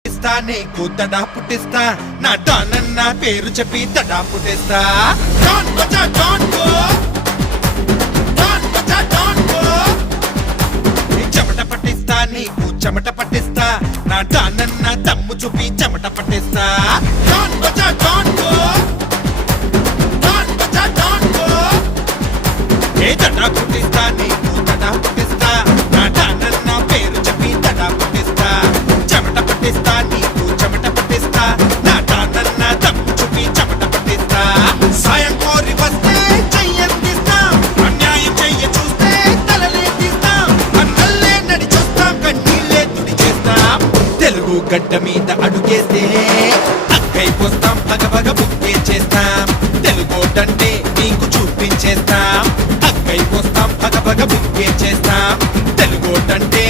నీకు తడా పుట్టిస్తా నా డానన్న పేరు చెప్పి తడా పుట్టిస్తా డాన్ బజా డాన్ గో డాన్ బజా డాన్ గో చెమట పట్టిస్తా నీకు చెమట పట్టిస్తా నా డానన్న దమ్ము చూపి చెమట పట్టిస్తా డాన్ బజా డాన్ గో డాన్ బజా డాన్ గో ఏ తడా పుట్టిస్తా నీకు తడా పుట్టిస్తా నా డానన్న పేరు చెప్పి తడా పుట్టిస్తా చెమట పట్టిస్తా నీకు చెమట పట్టిస్తా నా డానన్న దమ్ము చూపి చెమట పట్టిస్తా సాయం కోరి వస్తే చెయ్యందిస్తాం అన్యాయం చెయ్య చూస్తే తలలే తీస్తాం అన్నల్లే నడి చూస్తాం కన్నీళ్ళే తుడి చేస్తాం తెలుగు గడ్డ మీద అడుగేస్తే అక్కైపోస్తాం పగపగ బుక్కే చేస్తాం తెలుగోటంటే నీకు చూపించేస్తాం అక్కైపోస్తాం పగపగ బుక్కే చేస్తాం తెలుగోటంటే